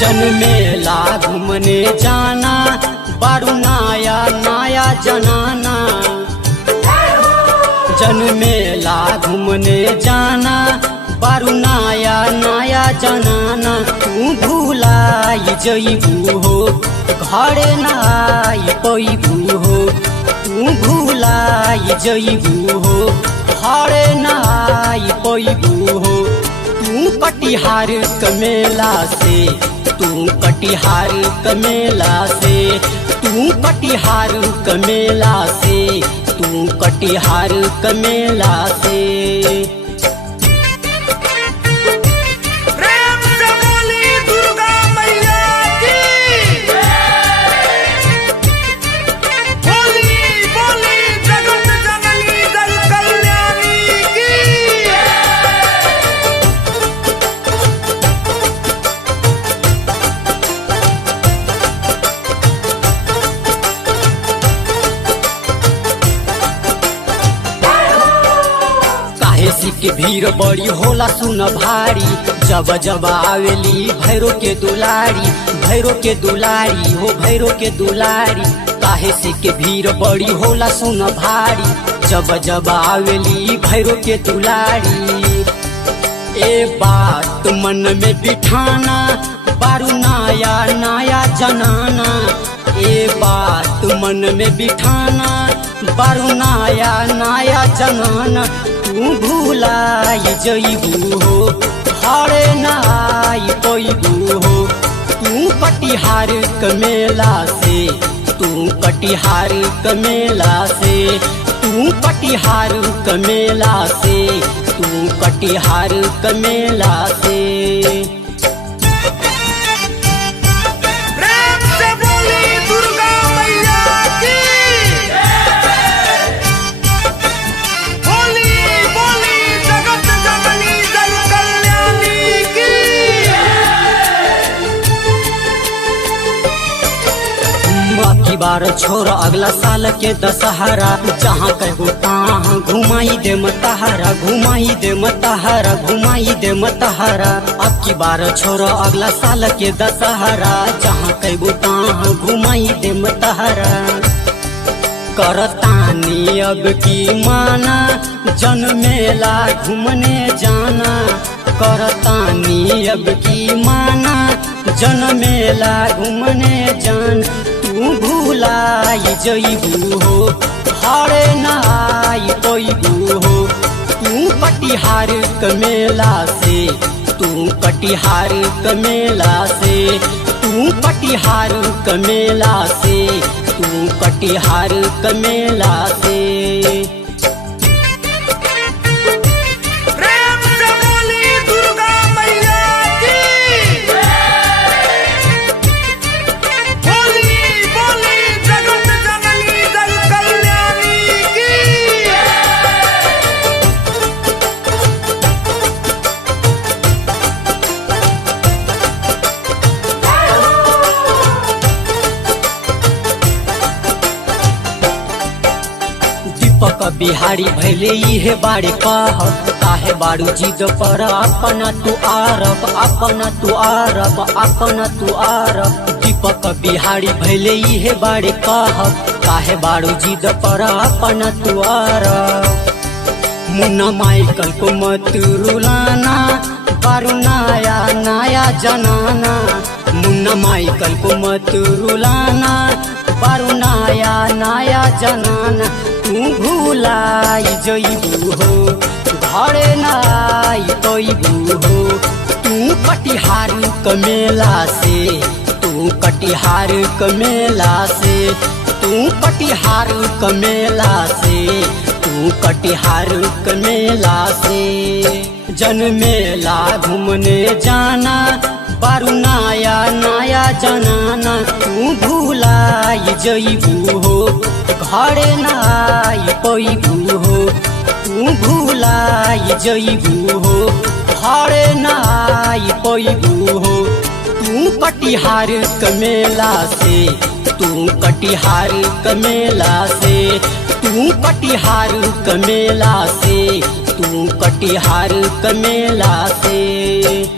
जन मेला घूमने जाना बारू नाया नाया जनाना। जन मेला घूमने जाना बारू नाया नाया जनाना। तू भूलाई जईबू हो घरे नाई पैबू हो। तू भूलाई जईबू हो घरे नाई पैबू हो। तू कटिहार कमेला से तू कटिहार कमेला से तू कटिहार कमेला से तू कटिहार कमेला से। प्रेम से बोली दुर्गा मैया की। बोली बोली जगत जननी जग कल्याणी की। के भीड़ बड़ी होला सुन भारी। जब जब आवेली भैरो के दुलारी भैरो के दुलारी हो भैरो के दुलारी। काहे से के भीड़ बड़ी होला सुन भारी। जब जब आवेली भैरो के दुलारी। ए बात मन में बिठाना बारू नाया नाया जनाना। ए बात मन में बिठाना बारू नाया नाया जनाना। तू भूलाई जईबू हो घरे नाई पैबू हो। तू कटिहार कमेला से तू कटिहार कमेला से तू कटिहार कमेला से तू कटिहार कमेला से। प्रेम से बोली दुर्गा मैया की। बोली बोली जगत जननी जग कल्याणी की। बाकी बार छोड़ अगला साल के दशहरा। जहाँ कहू तहाँ घुमाई दे मतहारा घुमाई दे मतहारा घुमाई दे मतहारा। अब की बार छोड़ अगला साल के दशहरा। जहाँ कहू तहाँ घुमाई दे मतहारा। करतानी अब की माना जन मेला घूमने जाना। करतानी अब की माना जन मेला घूमने जान। तू भूलाई जईबू हो घरे नाई पैबू हो। तू कटिहार कमेला से तू कटिहार कमेला से तू कटिहार कमेला से तू कटिहार कमेला से। प्रेम से बोली दुर्गा मैया की। बोली बोली जगत जननी जग कल्याणी की। दीपक बिहारी भैले इहे बारे कह। काहे बारू जिद पर अपना तू आरब अपना तू आरब अपना तू आरब। दीपक बिहारी भैले इहे बारे कह। काहे बारू जिद पर अपना तू आरब। मुन्ना माइकल को मत रुलाना बारू नाया नाया जनाना। मुन्ना माइकल को मत रुलाना बारू नाया नाया जनाना। तू भूलाई जईबू हो घरे नाई पैबू हो। तू कटिहार कमेला से तू कटिहार कमेला से तू कटिहार कमेला से तू कटिहार कमेला से। जन मेला घूमने जाना बारू नाया नाया जनाना। तू भूलाई जईबू हो घरे नाई पैबू हो। तू भूलाई जईबू हो घरे नाई पैबू हो। तू कटिहार कमेला से तू कटिहार कमेला से तू कटिहार कमेला से तू कटिहार कमेला से।